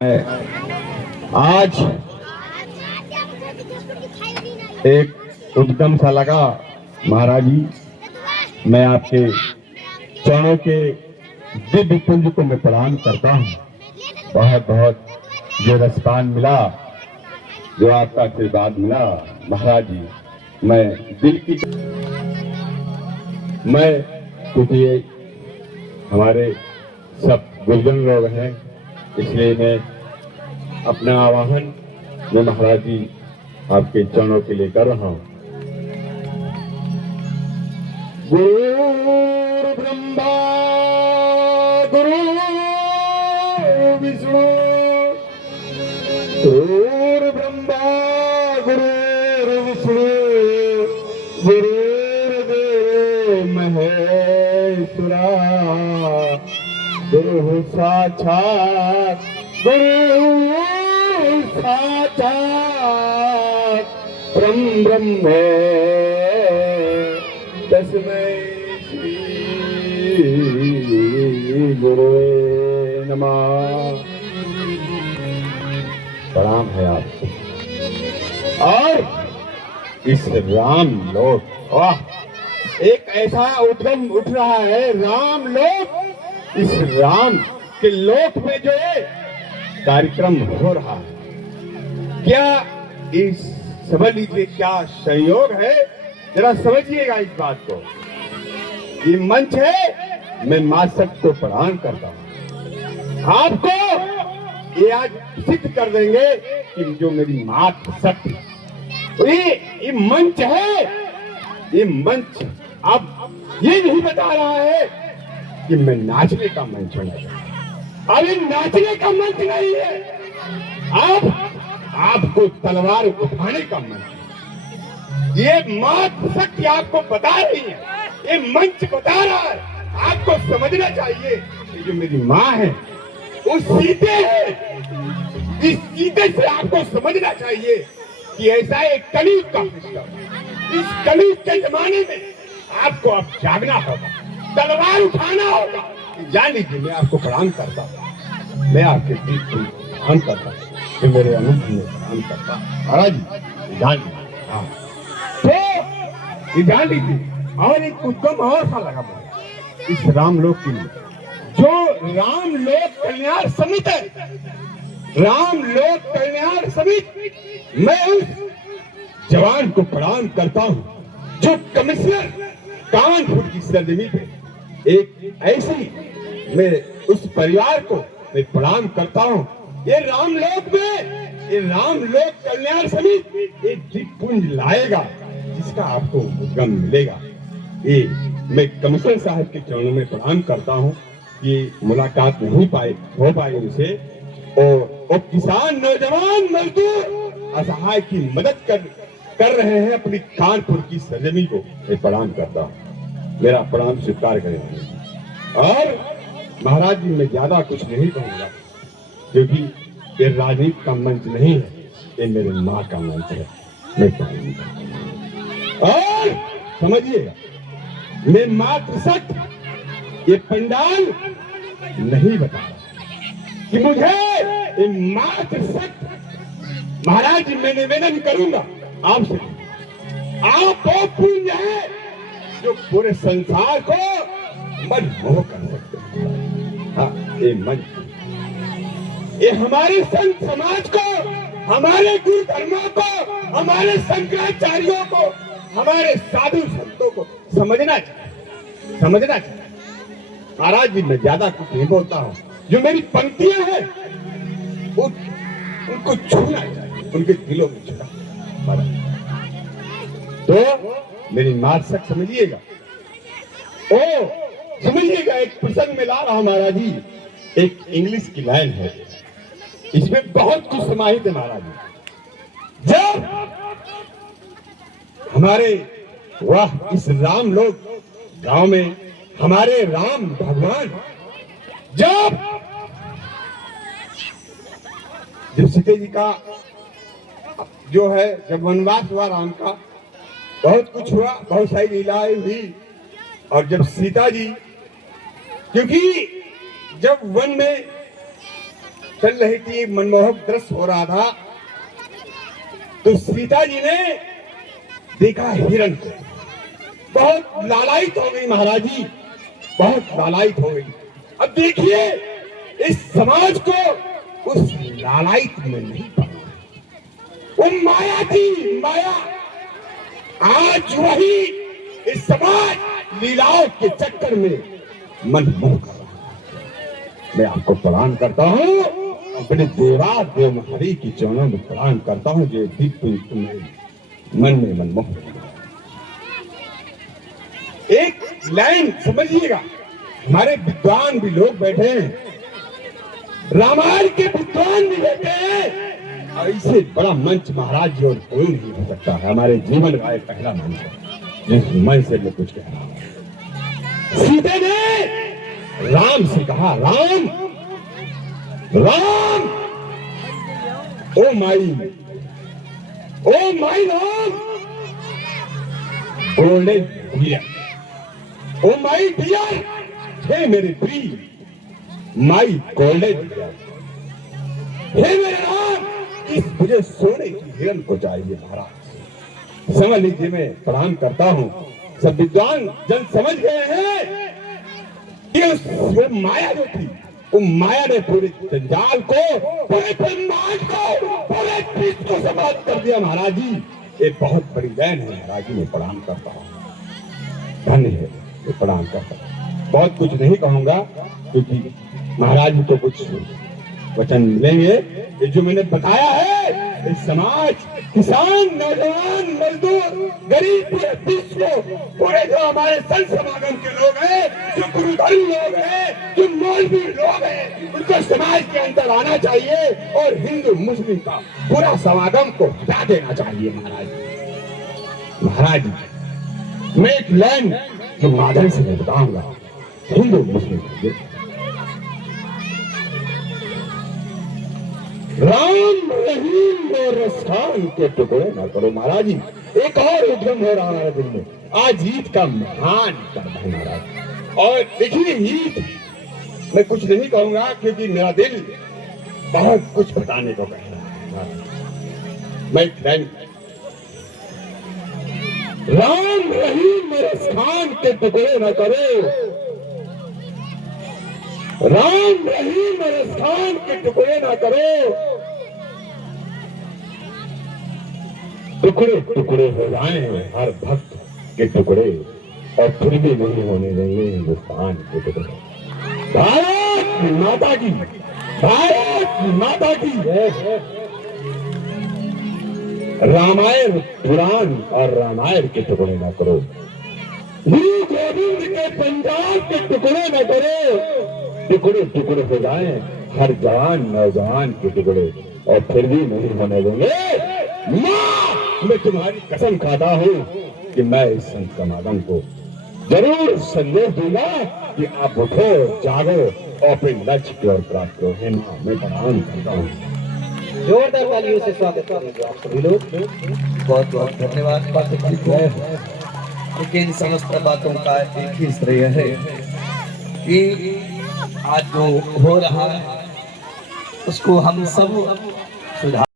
आज एक उद्गम सा लगा महाराज जी, मैं आपके चरणों के दिव्य पुंज को मैं प्रणाम करता हूँ। बहुत बहुत जो रसपान मिला, जो आपका आशीर्वाद मिला महाराज जी, मैं दिल की मैं क्योंकि हमारे सब गुरुजन लोग हैं, इसलिए मैं अपना आवाहन मैं महाराज जी आपके चरणों के लिए कर रहा हूं। गुरु ब्रह्मा गुरु विष्णु गुरु ब्रह्मा गुरु विष्णु गुरुर्देव महेश्वरा गुरु साक्षात गुरु साक्षात परम ब्रह्म तस्मै श्री गुरुवे नमः। प्रणाम है आपको। और इस राम लोक, वाह, एक ऐसा उद्गम उठ रहा है, राम लोक। इस राम के लोक में जो है कार्यक्रम हो रहा है, क्या इस समझ लीजिए क्या संयोग है, जरा समझिएगा इस बात को। ये मंच है, मैं मां शक्ति को प्रणाम करता हूं। आपको ये आज सिद्ध कर देंगे कि जो मेरी मां शक्ति, ये मंच है, ये मंच अब ये नहीं बता रहा है कि मैं नाचने का मंच होना चाहिए। अब ये नाचने का मंच नहीं है, अब आपको तलवार उठाने का मंच है। ये मां शक्ति आपको बता रही है, ये मंच बता रहा है। आपको समझना चाहिए कि जो मेरी मां है वो सीते है। इस सीते से आपको समझना चाहिए कि ऐसा एक कलयुग का सिस्टम, इस कलयुग के जमाने में आपको अब जागना होगा, तलवार उठाना होगा। जान लीजिए, मैं आपको प्रणाम करता हूँ, मैं आपके बीच को प्रणाम करता हूँ, कि मेरे अनंत में प्रणाम करता हूँ महाराज जी। जान लीजिए, हाँ, तो ये जान लीजिए। और एक उद्गम और सा लगा मुझे इस रामलोक के लिए, जो रामलोक कल्याण समिति है, रामलोक कल्याण समिति, मैं उस जवान को प्रणाम करता हूँ जो कमिश्नर कानपुर की सरजमी पे एक ऐसी, मैं उस परिवार को मैं प्रणाम करता हूँ। ये रामलोक में, ये रामलोक कल्याण समिति एक दीपपुंज लाएगा जिसका आपको उद्गम मिलेगा। ये मैं कमिश्नर साहब के चरणों में प्रणाम करता हूँ कि मुलाकात नहीं हो पाई उनसे, और किसान नौजवान मजदूर असहाय की मदद कर रहे हैं अपनी कानपुर की सरजमी को मैं प्रणाम करता हूँ। मेरा प्रणाम स्वीकार करें। और महाराज जी, मैं ज्यादा कुछ नहीं कहूंगा क्योंकि ये राजनीति का मंच नहीं है, ये मेरे माँ का मंच है। मैं और समझिएगा, मैं मातृशक्ति ये पंडाल नहीं बता रहा कि मुझे ये मातृशक्ति, महाराज जी मैं निवेदन करूंगा आपसे, आप वो पुण्य है जो पूरे संसार को मनमोह कर सकते हैं। हाँ, ये मंच, ये हमारे संत समाज को, हमारे गुरु धर्मों को, हमारे शंकराचार्यों को, हमारे साधु संतों को समझना चाहिए, समझना चाहिए। महाराज जी, मैं ज्यादा कुछ नहीं बोलता हूँ। जो मेरी पंक्तियां हैं उनको छूना चाहिए, उनके दिलों में छूना। तो मेरी मार्शक समझिएगा, ओ समझिएगा। एक प्रसंग में ला रहा महाराज जी, एक इंग्लिश की लाइन है, इसमें बहुत कुछ समाहित है महाराज जी। जब हमारे वाह इस राम लोक गांव में हमारे राम भगवान जब सीता जी का जो है, जब वनवास हुआ राम का, बहुत कुछ हुआ, बहुत सारी लीलाएं हुई। और जब सीता जी, क्योंकि जब वन में चल रही थी, मनमोहक दृश्य हो रहा था, तो सीता जी ने देखा हिरण को, बहुत लालायित हो गई महाराज जी, बहुत लालायित हो गई। अब देखिए इस समाज को उस लालायित में नहीं पाना, वो माया थी, माया। आज वही इस समाज लीलाओं के चक्कर में मनमोह कर रहा है। मैं आपको प्रणाम करता हूँ, अपने देवा देव हरि की चरणों में प्रणाम करता हूँ, जो दिव्य तुम्हें मन में मनमोह। एक लाइन समझिएगा, हमारे विद्वान भी लोग बैठे हैं, रामायण के विद्वान भी बैठे हैं, ऐसे बड़ा मंच महाराज जी और कोई नहीं हो सकता है। हमारे जीवन का एक पहला मंच है, जिस मन से मैं कुछ कह रहा हूं। सीता ने राम से कहा, राम राम, ओ माई राम, बोले भैया, ओ माई भैया, हे मेरे प्रिय माई गोल्डन, हे मेरे राम, इस मुझे सोने की हिरण को चाहिए महाराज। समझ लीजिए, मैं प्रणाम करता हूँ, सब विद्वान जन समझ गए हैं कि वो माया जो थी, वो माया ने पूरे जंजाल को, पूरे ब्रह्मांड को, पूरे विश्व को समाप्त कर दिया महाराज जी। ये बहुत बड़ी लाइन है महाराज जी, मैं प्रणाम करता हूँ, धन्य है, मैं प्रणाम करता हूँ। बहुत कुछ नहीं कहूंगा क्योंकि महाराज जी को कुछ वचन मिलेंगे। ये जो मैंने बताया है, इस समाज, किसान, नौजवान, मजदूर, गरीब, पूरे विश्व को, पूरे जो हमारे संत समागम के लोग हैं, जो गुरुधर लोग हैं, जो मौलवी लोग हैं, उनको समाज के अंदर आना चाहिए और हिंदू मुस्लिम का पूरा समागम को हटा देना चाहिए महाराज। महाराज मैं एक लाइन के माध्यम से मैं बताऊंगा, हिंदू मुस्लिम, राम रहीम और रसान के टुकड़े ना करो महाराज जी। एक और उद्यम हो रहा है दिल में, आज ईद का महान पर्व है महाराज। और देखिए ईद, मैं कुछ नहीं कहूंगा क्योंकि मेरा दिल बहुत कुछ बताने को कह रहा है। मैं राम रहीम और रसान के टुकड़े ना करो, राम रहीम और रसान के टुकड़े ना करो, टुकड़े टुकड़े हो जाए हर भक्त के टुकड़े, और फिर भी नहीं होने देंगे हिंदुस्तान के टुकड़े। भारत माता की, भारत माता की। रामायण पुराण और रामायण के टुकड़े ना करो, गुरु गोविंद के पंजाब के टुकड़े ना करो, टुकड़े टुकड़े हो जाए हर जवान नौजवान के टुकड़े, और फिर भी नहीं होने देंगे। माँ, मैं तुम्हारी कसम खाता हूँ कि मैं इस संत समागम को जरूर संदेश दूंगा कि आप उठो, जागो और अपने लक्ष्य की ओर प्राप्त करो। है माँ, मैं प्रणाम करता हूँ। जोरदार तालियों से स्वागत करेंगे आप सभी लोग। बहुत बहुत धन्यवाद। लेकिन समस्त बातों का एक ही श्रेय है कि आज जो हो रहा है उसको हम सब सुधार